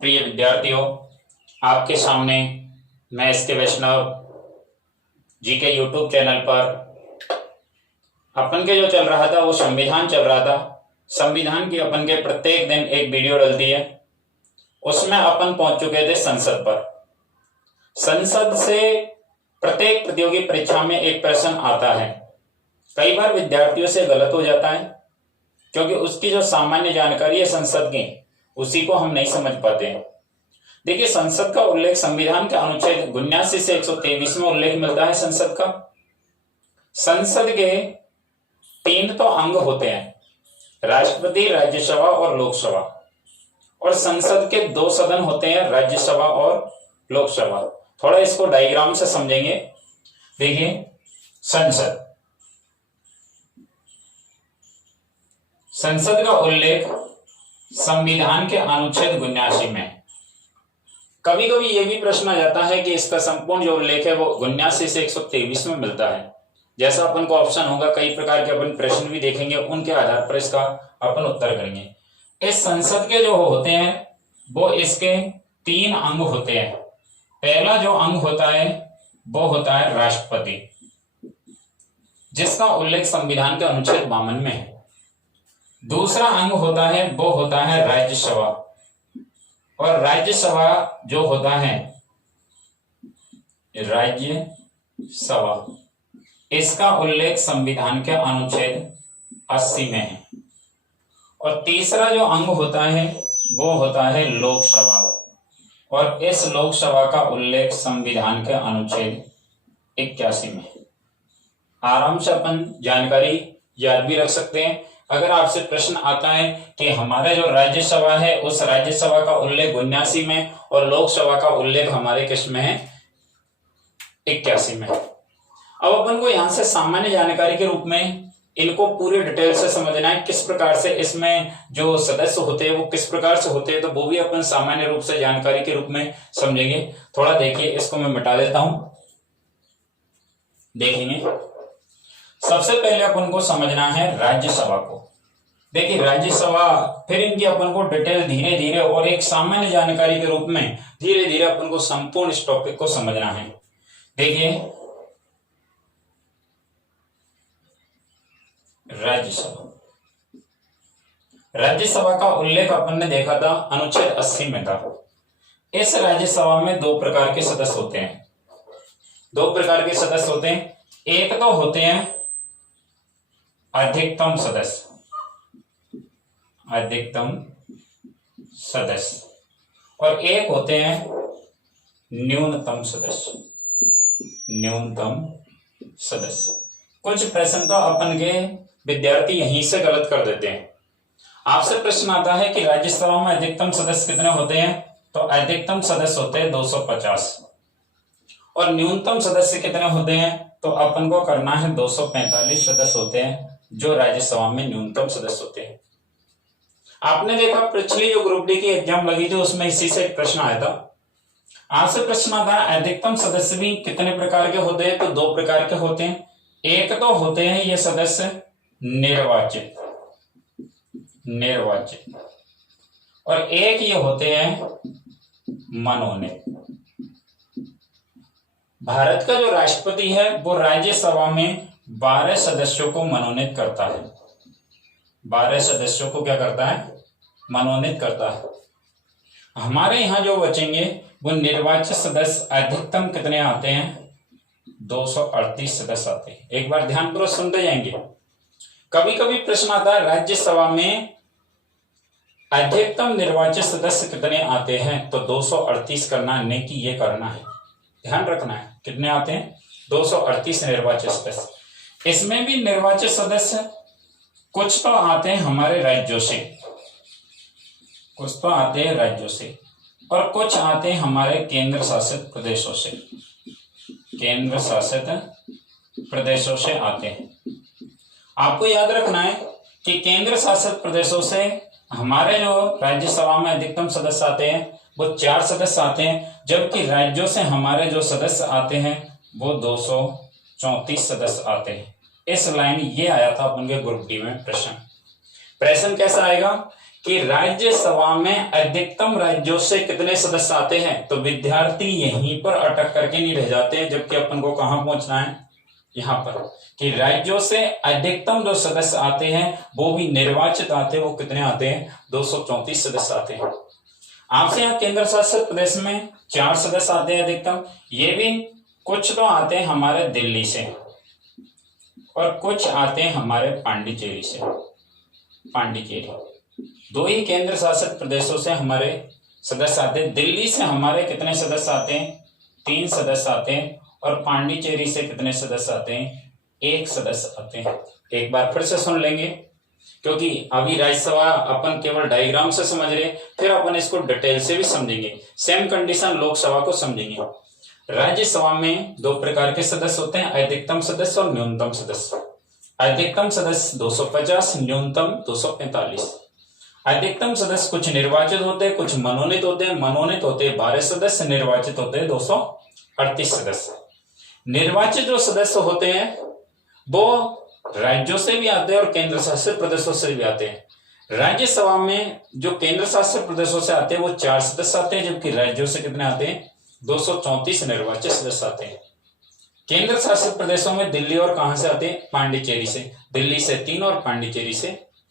प्रिय विद्यार्थियों, आपके सामने मैं एस के वैष्णव जी के यूट्यूब चैनल पर अपन के जो चल रहा था वो संविधान चल रहा था। संविधान की अपन के प्रत्येक दिन एक वीडियो डलती है, उसमें अपन पहुंच चुके थे संसद पर। संसद से प्रत्येक प्रतियोगी परीक्षा में एक प्रश्न आता है। कई बार विद्यार्थियों से गलत हो जाता है क्योंकि उसकी जो सामान्य जानकारी है संसद की, उसी को हम नहीं समझ पाते हैं। देखिए, संसद का उल्लेख संविधान के अनुच्छेद 79 से 123 में उल्लेख मिलता है संसद का। संसद के 3 तो अंग होते हैं, राष्ट्रपति, राज्यसभा और लोकसभा। और संसद के 2 सदन होते हैं, राज्यसभा और लोकसभा। थोड़ा इसको डायग्राम से समझेंगे। देखिए, संसद का उल्लेख संविधान के अनुच्छेद 79 में। कभी कभी यह भी प्रश्न आ जाता है कि इसका संपूर्ण जो उल्लेख है वो 79 से 123 में मिलता है। जैसा अपन को ऑप्शन होगा, कई प्रकार के अपन प्रश्न भी देखेंगे, उनके आधार पर इसका अपन उत्तर करेंगे। इस संसद के जो होते हैं वो इसके 3 अंग होते हैं। पहला जो अंग होता है वो होता है राष्ट्रपति, जिसका उल्लेख संविधान के अनुच्छेद 52 में है। दूसरा अंग होता है वो होता है राज्यसभा, और राज्यसभा जो होता है राज्यसभा, इसका उल्लेख संविधान के अनुच्छेद 80 में है। और तीसरा जो अंग होता है वो होता है लोकसभा, और इस लोकसभा का उल्लेख संविधान के अनुच्छेद 81 में है। आराम से अपन जानकारी याद भी रख सकते हैं। अगर आपसे प्रश्न आता है कि हमारे जो राज्यसभा है उस राज्यसभा का उल्लेख 79 में और लोकसभा का उल्लेख हमारे किस में है, 81 में। अब अपन को यहां से सामान्य जानकारी के रूप में इनको पूरी डिटेल से समझना है, किस प्रकार से इसमें जो सदस्य होते हैं वो किस प्रकार से होते हैं, तो वो भी अपन सामान्य रूप से जानकारी के रूप में समझेंगे। थोड़ा देखिए, इसको मैं मिटा देता हूं। देखेंगे, सबसे पहले अपन को समझना है राज्यसभा को। देखिए, राज्यसभा, फिर इनकी अपन को डिटेल धीरे धीरे और एक सामान्य जानकारी के रूप में धीरे धीरे अपन को संपूर्ण इस टॉपिक को समझना है। देखिए, राज्यसभा का उल्लेख अपन ने देखा था अनुच्छेद 80 में था। इस राज्यसभा में 2 प्रकार के सदस्य होते हैं। 2 प्रकार के सदस्य होते हैं। एक तो होते हैं अधिकतम सदस्य, और एक होते हैं न्यूनतम सदस्य। कुछ प्रश्न तो अपन के विद्यार्थी यहीं से गलत कर देते हैं। आपसे प्रश्न आता है कि राज्यसभा में अधिकतम सदस्य कितने होते हैं, तो अधिकतम सदस्य होते हैं 250, और न्यूनतम सदस्य कितने होते हैं, तो अपन को करना है 245 सदस्य होते हैं जो राज्यसभा में न्यूनतम सदस्य होते हैं। आपने देखा पिछली जो ग्रुप डी की एग्जाम लगी थी उसमें इसी से एक प्रश्न आया था। आपसे प्रश्न आता है अधिकतम सदस्य भी कितने प्रकार के होते हैं, तो 2 प्रकार के होते हैं। एक तो होते हैं ये सदस्य निर्वाचित, और एक ये होते हैं मनोनीत। भारत का जो राष्ट्रपति है वो राज्यसभा में 12 सदस्यों को मनोनीत करता है। 12 सदस्यों को क्या करता है, मनोनीत करता है। हमारे यहां जो बचेंगे वो निर्वाचित सदस्य अधिकतम कितने आते हैं, 238 सदस्य आते हैं। एक बार ध्यानपूर्वक सुनते जाएंगे। कभी कभी प्रश्न आता है राज्यसभा में अधिकतम निर्वाचित सदस्य कितने आते हैं, तो 238 करना नहीं कि ये करना है, ध्यान रखना है कितने आते हैं, 238 निर्वाचित सदस्य। इसमें भी निर्वाचित सदस्य कुछ तो आते हैं हमारे राज्यों से, और कुछ आते हैं हमारे केंद्र शासित प्रदेशों से आते हैं। आपको याद रखना है कि केंद्र शासित प्रदेशों से हमारे जो राज्यसभा में अधिकतम सदस्य आते हैं वो 4 सदस्य आते हैं, जबकि राज्यों से हमारे जो सदस्य आते हैं वो 234 सदस्य आते हैं। इस लाइन ये आया था अपन के ग्रुप डी में प्रश्न कैसा आएगा कि राज्यसभा में अधिकतम राज्यों से कितने सदस्य आते हैं, तो विद्यार्थी यहीं पर अटक करके नहीं रह जाते हैं, जबकि अपन को कहां पहुंचना है, यहां पर, कि राज्यों से अधिकतम जो सदस्य आते हैं वो भी निर्वाचित आते हैं, वो कितने आते हैं, 234 सदस्य आते हैं। आपसे यहाँ केंद्र शासित प्रदेश में 4 सदस्य आते हैं अधिकतम, ये भी कुछ तो आते हैं हमारे दिल्ली से और कुछ आते हैं हमारे पांडिचेरी से। पांडिचेरी 2 ही केंद्र शासित प्रदेशों से हमारे सदस्य आते हैं। दिल्ली से हमारे कितने सदस्य आते हैं, 3 सदस्य आते हैं, और पांडिचेरी से कितने सदस्य आते हैं, 1 सदस्य आते हैं। एक बार फिर से सुन लेंगे, क्योंकि अभी राज्यसभा अपन केवल डायग्राम से समझ रहे, फिर अपन इसको डिटेल से भी समझेंगे। सेम कंडीशन लोकसभा को समझेंगे। राज्यसभा में 2 प्रकार के सदस्य होते हैं, अधिकतम सदस्य और न्यूनतम सदस्य। अधिकतम सदस्य 250, न्यूनतम 245। अधिकतम सदस्य कुछ निर्वाचित होते हैं, कुछ मनोनीत होते हैं। मनोनीत होते हैं 12 सदस्य, निर्वाचित होते हैं 238 सदस्य। निर्वाचित जो सदस्य होते हैं वो राज्यों से भी आते हैं और केंद्र शासित प्रदेशों से भी आते हैं। राज्यसभा में जो केंद्र शासित प्रदेशों से आते हैं वो 4 सदस्य आते हैं, जबकि राज्यों से कितने आते हैं, 234 निर्वाचित सदस्य आते हैं। केंद्र शासित प्रदेशों में दिल्ली और कहां से आते हैं, पांडिचेरी से। दिल्ली से 3 और पांडिचेरी से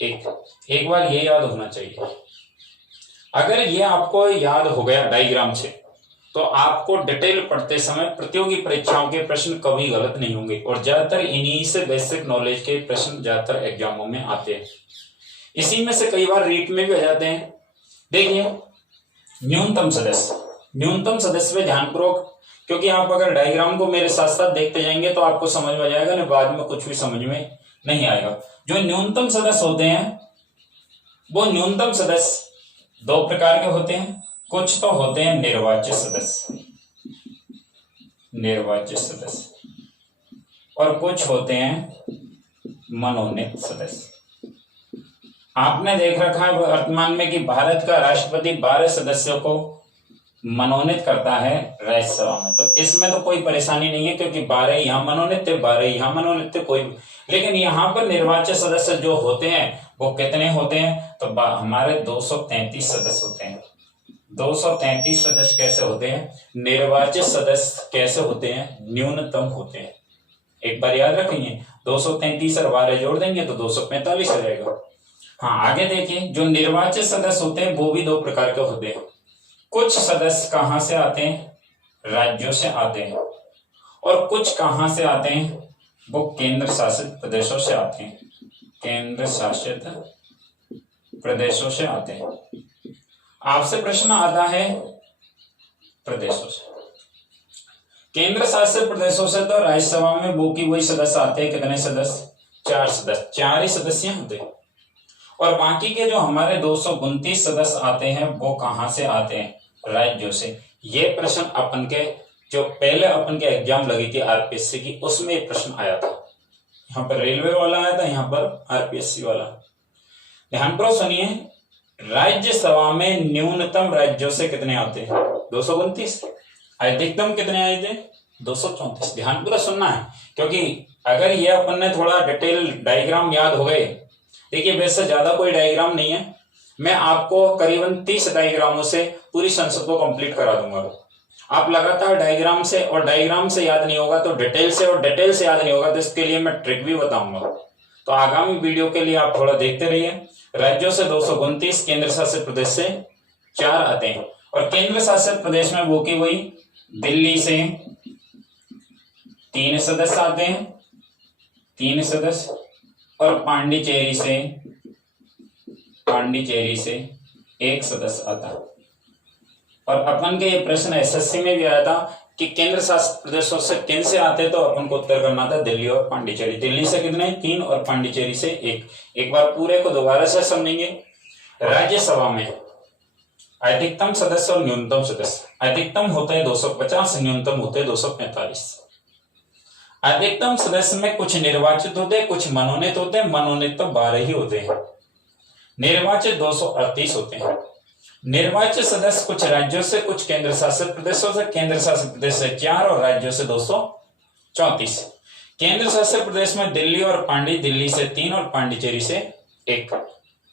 1। एक बार ये याद होना चाहिए। अगर ये आपको याद हो गया डायग्राम से, तो आपको डिटेल पढ़ते समय प्रतियोगी परीक्षाओं के प्रश्न कभी गलत नहीं होंगे, और ज्यादातर इन्हीं से बेसिक नॉलेज के प्रश्न ज्यादातर एग्जामों में आते हैं। इसी में से कई बार रीट में भी आ जाते हैं। देखिए न्यूनतम सदस्य, न्यूनतम सदस्य पे ध्यानपूर्वक, क्योंकि आप अगर डायग्राम को मेरे साथ साथ देखते जाएंगे तो आपको समझ में आ जाएगा, ना बाद में कुछ भी समझ में नहीं आएगा। जो न्यूनतम सदस्य होते हैं वो न्यूनतम सदस्य 2 प्रकार के होते हैं। कुछ तो होते हैं निर्वाचित सदस्य, निर्वाचित सदस्य, और कुछ होते हैं मनोनीत सदस्य। आपने देख रखा है वर्तमान में कि भारत का राष्ट्रपति 12 सदस्यों को मनोनीत करता है राज्यसभा में, तो इसमें तो कोई परेशानी नहीं है, क्योंकि 12 यहाँ मनोनीत थे, 12 यहाँ मनोनीत थे, कोई। लेकिन यहाँ पर निर्वाचित सदस्य जो होते हैं वो कितने होते हैं, तो हमारे 233 सदस्य होते हैं। 233 सदस्य कैसे होते हैं, निर्वाचित सदस्य कैसे होते हैं, न्यूनतम होते हैं। एक बार याद रखेंगे, 233 और 12 जोड़ देंगे तो 245 हो जाएगा। हाँ, आगे देखिए, जो निर्वाचित सदस्य होते हैं वो भी 2 प्रकार के होते हैं। कुछ सदस्य कहां से आते हैं, राज्यों से आते हैं, और कुछ कहां से आते हैं, वो केंद्र शासित प्रदेशों से आते हैं। केंद्र शासित प्रदेशों से आते हैं। आपसे प्रश्न आता है प्रदेशों से, केंद्र शासित प्रदेशों से, तो राज्यसभा में वो की वही सदस्य आते हैं। कितने सदस्य, 4 सदस्य, 4 ही सदस्य होते हैं। और बाकी के जो हमारे 229 सदस्य आते हैं वो कहां से आते हैं, राज्यों से। ये प्रश्न अपन के जो पहले अपन के एग्जाम लगी थी आरपीएससी की, उसमें ये प्रश्न आया था। यहाँ पर रेलवे वाला आया था, यहाँ पर आरपीएससी वाला। ध्यानपूर्वक सुनिए, राज्यसभा में न्यूनतम राज्यों से कितने आते हैं, 229। अधिकतम कितने आए थे, 234। ध्यानपूर्वक सुनना है, क्योंकि अगर ये अपन ने थोड़ा डिटेल डायग्राम याद हो गए। देखिए वैसे ज्यादा कोई डायग्राम नहीं है, मैं आपको करीबन 30 डायग्रामों से पूरी संसद को कंप्लीट करा दूंगा। आप लगातार डायग्राम से, और डायग्राम से याद नहीं होगा तो डिटेल से, और डिटेल से याद नहीं होगा तो इसके लिए मैं ट्रिक भी बताऊंगा। तो आगामी वीडियो के लिए आप थोड़ा देखते रहिए। राज्यों से 229, केंद्र शासित प्रदेश से 4 आते हैं। और केंद्र शासित प्रदेश में वो की वही दिल्ली से 3 सदस्य आते हैं, 3 सदस्य, और पांडिचेरी से 1 सदस्य आता है। और अपन के ये प्रश्न एसएससी में भी आया था कि केंद्र शासित प्रदेशों से किन से आते, तो अपन को उत्तर करना था दिल्ली और पांडिचेरी। दिल्ली से कितने, 3, और पांडिचेरी से 1। एक बार पूरे को दोबारा से समझेंगे। राज्यसभा में अधिकतम सदस्य और न्यूनतम सदस्य, अधिकतम होते हैं 250, न्यूनतम होते हैं 245। अधिकतम सदस्य में कुछ निर्वाचित होते हैं, कुछ मनोनीत होते हैं। मनोनीत तो 12 ही होते हैं, निर्वाचित 238 होते हैं। निर्वाचित सदस्य कुछ राज्यों से, कुछ केंद्र शासित प्रदेशों से। केंद्र शासित प्रदेश से 4 और राज्यों से 234। केंद्र शासित प्रदेश में दिल्ली और दिल्ली से 3 और पांडिचेरी से 1।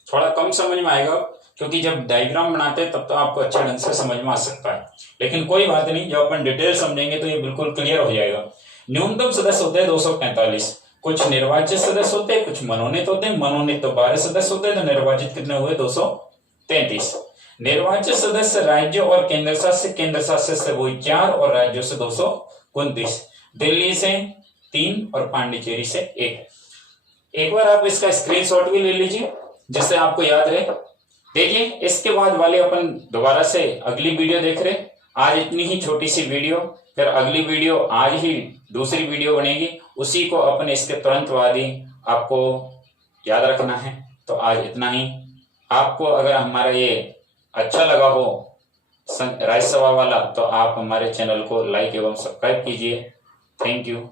थोड़ा कम समझ में आएगा, क्योंकि जब डायग्राम बनाते हैं तब तो आपको अच्छे ढंग से समझ में आ सकता है, लेकिन कोई बात नहीं, जब अपन डिटेल समझेंगे तो ये बिल्कुल क्लियर हो जाएगा। न्यूनतम सदस्य होते हैं 245, कुछ निर्वाचित सदस्य होते हैं, कुछ मनोनीत होते हैं। मनोनीत तो 12 सदस्य होते हैं, तो निर्वाचित कितने हुए? 233। निर्वाचित सदस्य राज्य और केंद्र शासित से वही 4 और राज्यों से 229, दिल्ली से 3 और पांडिचेरी से 1। एक बार आप इसका स्क्रीनशॉट भी ले लीजिए जिससे आपको याद रहे। देखिए, इसके बाद वाले अपन दोबारा से अगली वीडियो देख रहे। आज इतनी ही छोटी सी वीडियो, फिर अगली वीडियो आज ही दूसरी वीडियो बनेगी, उसी को अपन इसके तुरंत बाद ही आपको याद रखना है। तो आज इतना ही। आपको अगर हमारा ये अच्छा लगा हो राज्यसभा वाला, तो आप हमारे चैनल को लाइक एवं सब्सक्राइब कीजिए। Thank you.